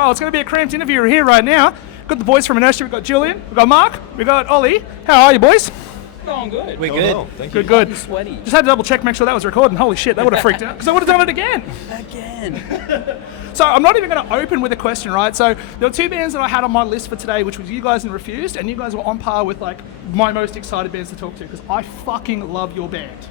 Oh, it's going to be a cramped interview here right now. Got the boys from Inertia. We've got Julian. We've got Mark. We've got Ollie. How are you, boys? Going good. We're good. Oh, thank you. Good. I'm sweaty. Just had to double check, make sure that was recording. Holy shit, that would have freaked out because I would have done it again. Again. So I'm not even going to open with a question, right? So there were two bands that I had on my list for today, which was you guys and Refused, and you guys were on par with like my most excited bands to talk to because I fucking love your band.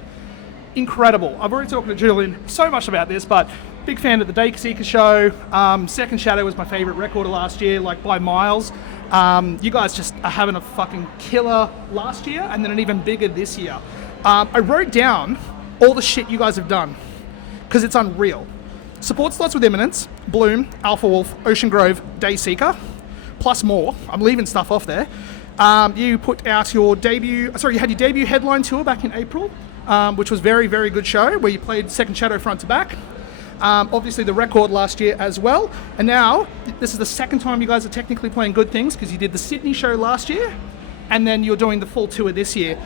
Incredible. I've already talked to Julian so much about this, but big fan of the Dayseeker show. Second Shadow was my favorite record of last year, like by miles. You guys just are having a fucking killer last year and then an even bigger this year. I wrote down all the shit you guys have done because it's unreal. Support slots with Imminence, Bloom, Alpha Wolf, Ocean Grove, Dayseeker, plus more. I'm leaving stuff off there. You put out your debut, you had your debut headline tour back in April, which was very, very good show where you played Second Shadow front to back. Obviously the record last year as well. And now, this is the second time you guys are technically playing Good Things because you did the Sydney show last year and then you're doing the full tour this year.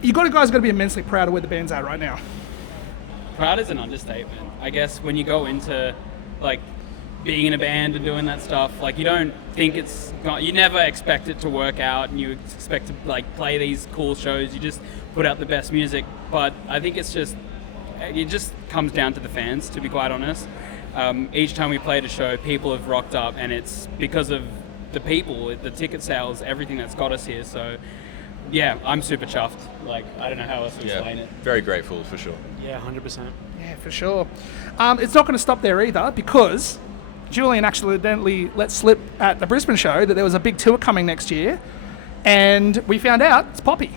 You guys got to be immensely proud of where the band's at right now. Proud is an understatement. I guess when you go into like being in a band and doing that stuff, like you don't think you never expect it to work out and you expect to like play these cool shows. You just put out the best music. But I think it just comes down to the fans, to be quite honest. Each time we played a show, people have rocked up, and it's because of the people, the ticket sales, everything that's got us here. So, yeah, I'm super chuffed. Like, I don't know how else to explain it. Very grateful, for sure. Yeah, 100%. Yeah, for sure. It's not going to stop there either because Julian accidentally let slip at the Brisbane show that there was a big tour coming next year, and we found out it's Poppy.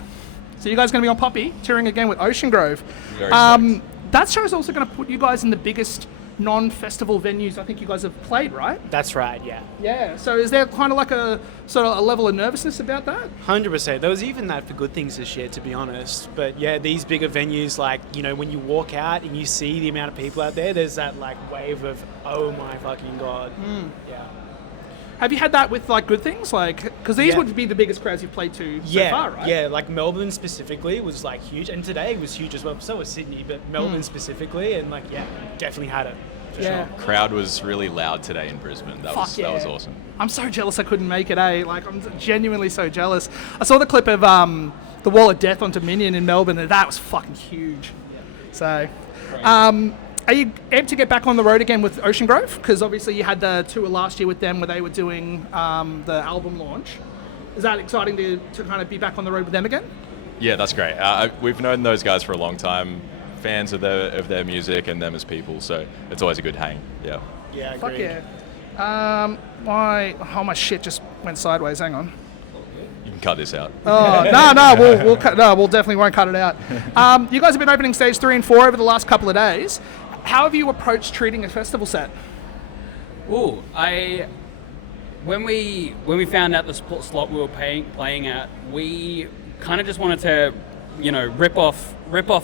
So you guys are going to be on Poppy, touring again with Ocean Grove. Very stoked. That show is also going to put you guys in the biggest non-festival venues I think you guys have played, right? That's right, yeah. Yeah, so is there kind of like a sort of a level of nervousness about that? 100%. There was even that for Good Things this year, to be honest. But yeah, these bigger venues, like, you know, when you walk out and you see the amount of people out there, there's that like wave of, oh my fucking God. Yeah. Have you had that with like Good Things? Like, because these would be the biggest crowds you've played to so far, right? Yeah, like Melbourne specifically was like huge, and today was huge as well. So was Sydney, but Melbourne specifically, and like definitely had it for sure. Crowd was really loud today in Brisbane. That was awesome. I'm so jealous I couldn't make it, like I'm genuinely so jealous. I saw the clip of the Wall of Death on Dominion in Melbourne, and that was fucking huge. So, are you amped to get back on the road again with Ocean Grove? Because obviously you had the tour last year with them where they were doing the album launch. Is that exciting to kind of be back on the road with them again? Yeah, that's great. We've known those guys for a long time, fans of their music and them as people, so it's always a good hang. Yeah. Yeah, Fuck agreed. yeah. My shit just went sideways. Hang on. You can cut this out. Oh we'll definitely won't cut it out. You guys have been opening stage 3 and 4 over the last couple of days. How have you approached treating a festival set? Ooh, when we found out the slot we were playing at, we kind of just wanted to, you know, rip off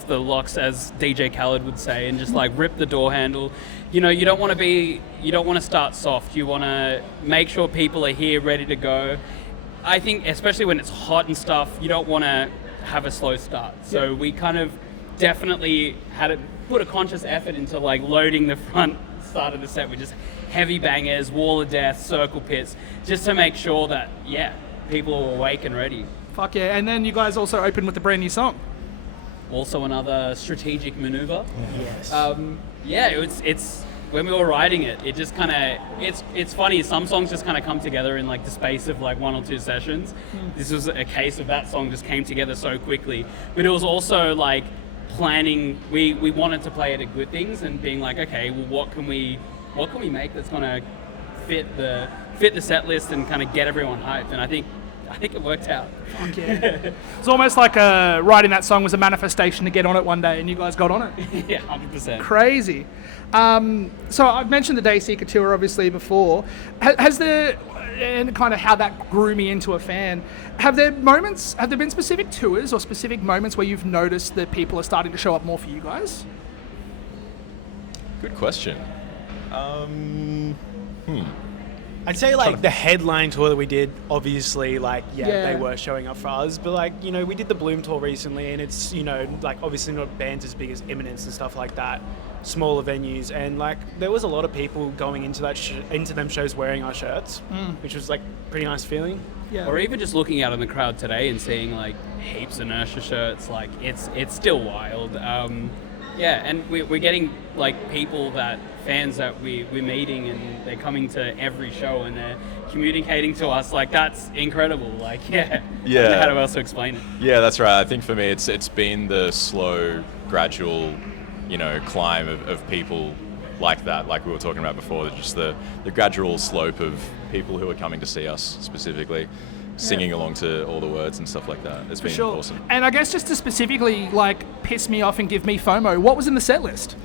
the locks, as DJ Khaled would say, and just like rip the door handle. You know, you don't want to start soft. You want to make sure people are here ready to go. I think especially when it's hot and stuff, you don't want to have a slow start. So we kind of definitely put a conscious effort into like loading the front start of the set with just heavy bangers, Wall of Death, Circle Pits, just to make sure that people are awake and ready. Fuck yeah! And then you guys also opened with a brand new song. Also another strategic maneuver. Yes. It's when we were writing it just kind of it's funny. Some songs just kind of come together in like the space of like 1 or 2 sessions. This was a case of that song just came together so quickly. But it was also like planning. We wanted to play it at Good Things and being like, okay, well, what can we make that's gonna fit the set list and kind of get everyone hyped? And I think it worked out. Fuck yeah. It's almost like writing that song was a manifestation to get on it one day, and you guys got on it. Yeah, 100%. Crazy. So I've mentioned the Dayseeker tour obviously before. And kind of how that grew me into a fan. Have there been specific tours or specific moments where you've noticed that people are starting to show up more for you guys? Good question. I I'd say like the headline tour that we did, obviously, like Yeah. they were showing up for us, but like we did the Bloom tour recently, and it's like obviously not bands as big as Imminence and stuff like that, smaller venues, and like there was a lot of people going into into them shows wearing our shirts, which was like pretty nice feeling. Yeah. Or even just looking out in the crowd today and seeing like heaps of Inertia shirts, like it's still wild. Yeah, and we're getting like people fans that we're meeting, and they're coming to every show and they're communicating to us. Like that's incredible. Like I don't know how else to explain it. Yeah, that's right. I think for me, it's been the slow, gradual, climb of people like that, like we were talking about before. Just the gradual slope of people who are coming to see us specifically, singing along to all the words and stuff like that. It's been awesome. And I guess just to specifically like piss me off and give me FOMO, what was in the set list?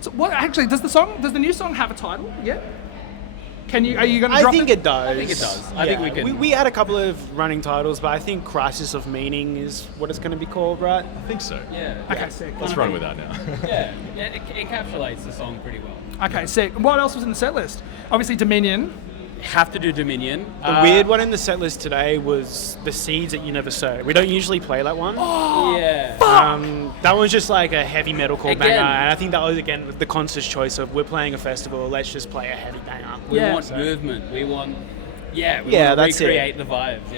So what actually does the new song have a title yet? Are you going to drop it? I think it does. I think it does. I think we can. We had a couple of running titles, but I think Crisis of Meaning is what it's going to be called, right? I think so. Yeah. Okay, sick. Let's run with that now. Yeah, it encapsulates the song pretty well. Okay, sick. What else was in the set list? Obviously Dominion. Have to do Dominion. The weird one in the set list today was The Seeds That You Never Sow. We don't usually play that one. Yeah. That was just like a heavy metalcore Again. banger, and I think that was again the conscious choice of we're playing a festival, let's just play a heavy banger. We want movement. We want. We want to that's recreate the vibes.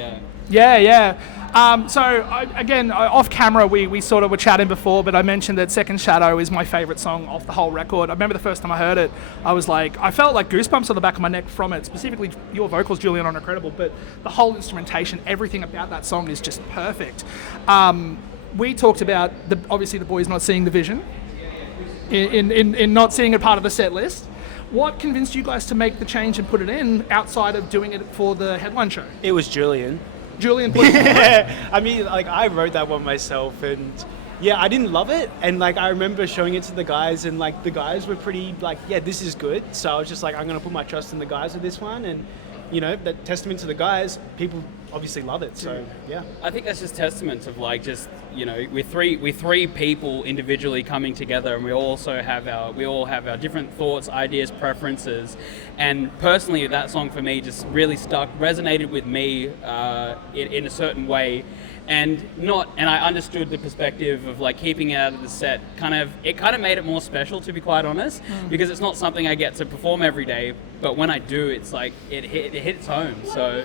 Yeah. Yeah. Off camera, we sort of were chatting before, but I mentioned that Second Shadow is my favourite song off the whole record. I remember the first time I heard it, I felt like goosebumps on the back of my neck from it, specifically your vocals, Julian, are incredible, but the whole instrumentation, everything about that song is just perfect. We talked about, obviously the boys not seeing the vision, in not seeing it part of the set list. What convinced you guys to make the change and put it in outside of doing it for the headline show? It was Julian. Julian put it in. I mean, like I wrote that one myself, and I didn't love it, and like I remember showing it to the guys, and like the guys were pretty like, this is good. So I was just like, I'm gonna put my trust in the guys with this one, and that testament to the guys, people obviously love it. So yeah, I think that's just testament of like just we're three people individually coming together, and we all have our different thoughts, ideas, preferences, and personally that song for me just really resonated with me in a certain way, and I understood the perspective of like keeping it out of the set. It kind of made it more special, to be quite honest, because it's not something I get to perform every day, but when I do, it's like it hits home. So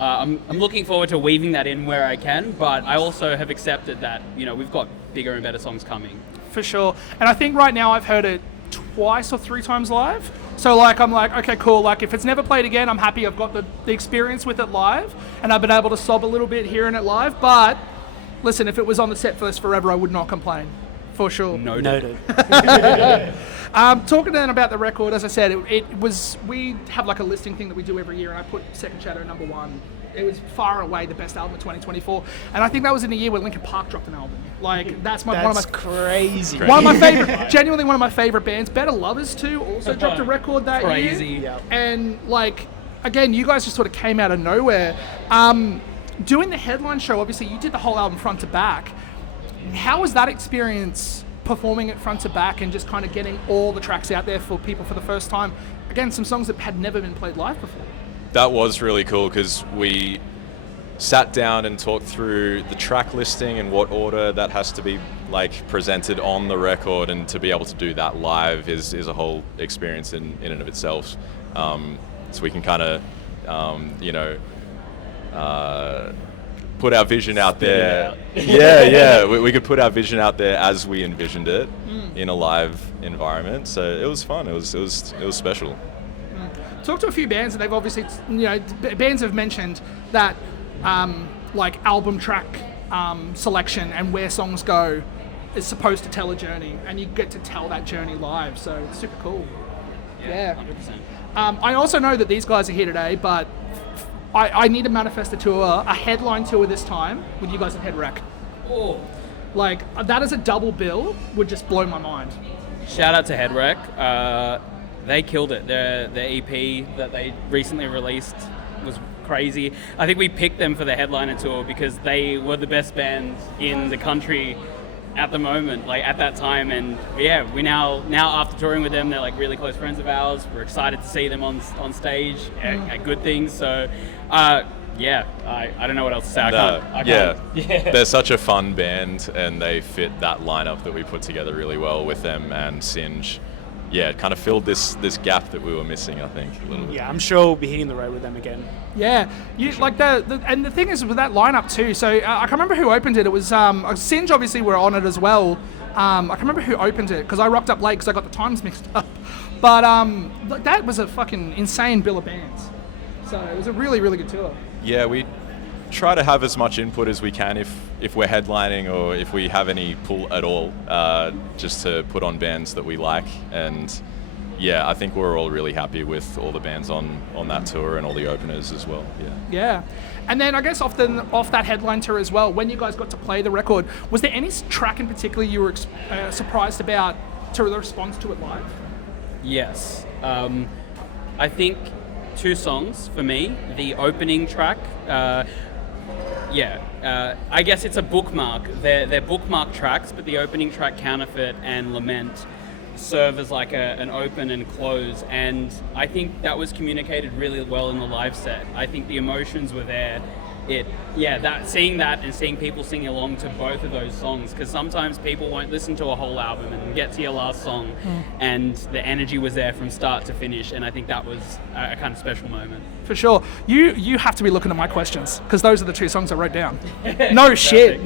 I'm looking forward to weaving that in where I can, but I also have accepted that we've got bigger and better songs coming. For sure. And I think right now I've heard it twice or three times live. So like I'm like, okay, cool. Like if it's never played again, I'm happy I've got the experience with it live, and I've been able to sob a little bit hearing it live. But listen, if it was on the set list forever, I would not complain. For sure. noted. Talking then about the record, as I said, we have like a listing thing that we do every year, and I put Second Shadow number 1. It was far away the best album of 2024, and I think that was in a year where Linkin Park dropped an album. Like that's one of my crazy. One of my favorite, genuinely one of my favorite bands. Better Lovers too also dropped a record that Crazy. year. Yep. And like again, you guys just sort of came out of nowhere. Doing the headline show, obviously you did the whole album front to back. How was that experience performing it front to back and just kind of getting all the tracks out there for people for the first time? Again, some songs that had never been played live before. That was really cool because we sat down and talked through the track listing and what order that has to be like presented on the record, and to be able to do that live is a whole experience in and of itself. So we can kind of put our vision out there. We could put our vision out there as we envisioned it in a live environment. So it was fun. It was special. Talk to a few bands, and they've obviously, bands have mentioned that like album track selection and where songs go is supposed to tell a journey, and you get to tell that journey live. So it's super cool. Yeah. 100%. I also know that these guys are here today, but I need to manifest a tour, a headline tour this time with you guys at Head Wreck. Oh. Like that as a double bill would just blow my mind. Shout out to Head Wreck. They killed it. The EP that they recently released was crazy. I think we picked them for the headliner tour because they were the best band in the country at the moment, like at that time. And yeah, we now after touring with them, they're like really close friends of ours. We're excited to see them on stage at good things. So yeah, I don't know what else to say. I can't. They're such a fun band, and they fit that lineup that we put together really well with them and Singe. Yeah, it kind of filled this gap that we were missing, I think, a little bit. Yeah, I'm sure we'll be hitting the road with them again. Yeah, like and the thing is with that lineup too. So I can't remember who opened it. It was Singe. Obviously, were on it as well. I can't remember who opened it because I rocked up late because I got the times mixed up. But that was a fucking insane bill of bands. So it was a really, really good tour. Yeah, we try to have as much input as we can if we're headlining or if we have any pull at all, just to put on bands that we like. And yeah, I think we're all really happy with all the bands on that tour and all the openers as well. Yeah. And then I guess off that headline tour as well, when you guys got to play the record, was there any track in particular you were surprised about to the response to it live? Yes. I think 2 songs for me. The opening track, I guess it's a bookmark. They're bookmark tracks, but the opening track, Counterfeit and Lament, serve as like an open and close, and I think that was communicated really well in the live set. I think the emotions were there. Seeing that and seeing people singing along to both of those songs, because sometimes people won't listen to a whole album and get to your last song, and the energy was there from start to finish, and I think that was a kind of special moment. For sure. You have to be looking at my questions, because those are the 2 songs I wrote down. No shit.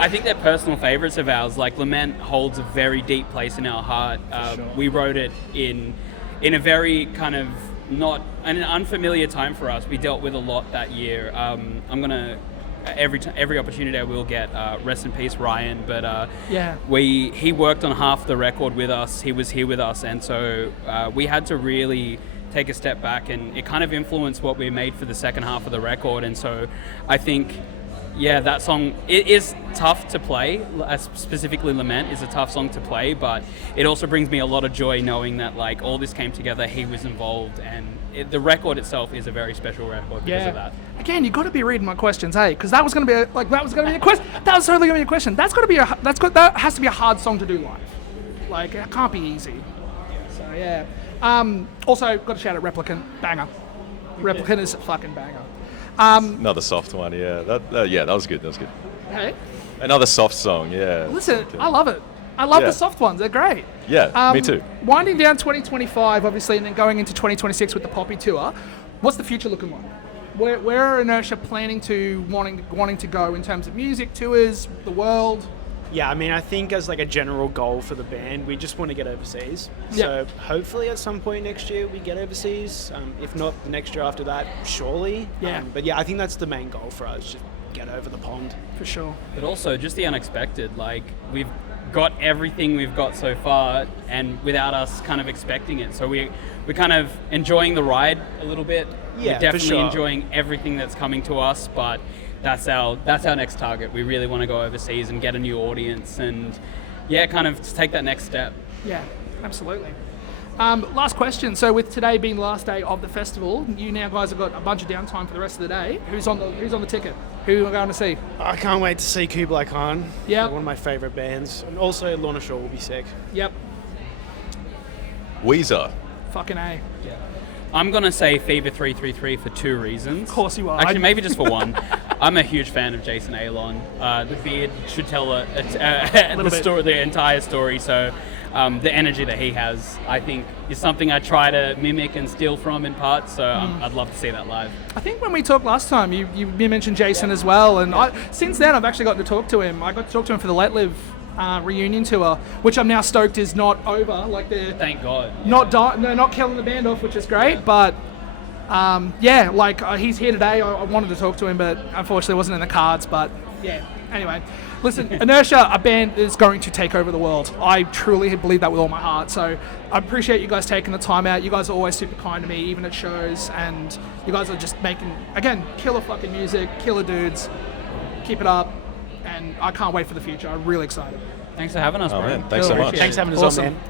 I think they're personal favorites of ours. Like Lament holds a very deep place in our heart. Sure. We wrote it in a very kind of not an unfamiliar time for us. We dealt with a lot that year. I'm gonna every opportunity I will get, rest in peace Ryan, but he worked on half the record with us. He was here with us, and so we had to really take a step back, and it kind of influenced what we made for the second half of the record. And so I think that song, it is tough to play, specifically Lament is a tough song to play, but it also brings me a lot of joy knowing that like all this came together, he was involved, and the record itself is a very special record because of that. Again, you got to be reading my questions, hey, because that was going to be a question. That was totally going to be a question. That has to be a hard song to do live. Like it can't be easy. So yeah. Also, got to shout out Replicant, banger. Replicant is a fucking banger. Another soft one, that was good. Hey? Another soft song, yeah. Listen, I love it. I love the soft ones. They're great. Yeah, me too. Winding down 2025, obviously, and then going into 2026 with the Poppy Tour, what's the future looking like? Where are Inertia planning to wanting to go in terms of music, tours, the world? Yeah, I mean, I think as like a general goal for the band, we just want to get overseas. So hopefully at some point next year we get overseas. If not the next year after that, surely. But yeah, I think that's the main goal for us, just get over the pond. For sure. But also just the unexpected. Like we've got everything we've got so far, and without us kind of expecting it. So we're kind of enjoying the ride a little bit. Yeah, we're definitely for sure. enjoying everything that's coming to us, but that's our next target. We really want to go overseas and get a new audience, and kind of just take that next step. Yeah, absolutely. Last question. So with today being the last day of the festival, you now guys have got a bunch of downtime for the rest of the day. Who's on the ticket? Who are we going to see? I can't wait to see Kublai Khan. Yeah, one of my favourite bands, and also Lorna Shore will be sick. Yep. Weezer. Fucking A. Yeah. I'm going to say Fever 333 for 2 reasons. Of course you are. Actually, maybe just for one. I'm a huge fan of Jason Alon. The beard should tell the entire story. So the energy that he has, I think, is something I try to mimic and steal from in parts. So I'd love to see that live. I think when we talked last time, you mentioned Jason as well. And since then, I've actually gotten to talk to him. I got to talk to him for the Let Live reunion tour, which I'm now stoked is not over. Like they're thank God. Not killing the band off, which is great. But he's here today. I wanted to talk to him, but unfortunately, it wasn't in the cards. But yeah. Anyway, listen, Inertia, a band is going to take over the world. I truly believe that with all my heart. So I appreciate you guys taking the time out. You guys are always super kind to me, even at shows, and you guys are just making killer fucking music, killer dudes. Keep it up. And I can't wait for the future. I'm really excited. Thanks for having us, bro. Man. Thanks so much. Thanks for having us on, man.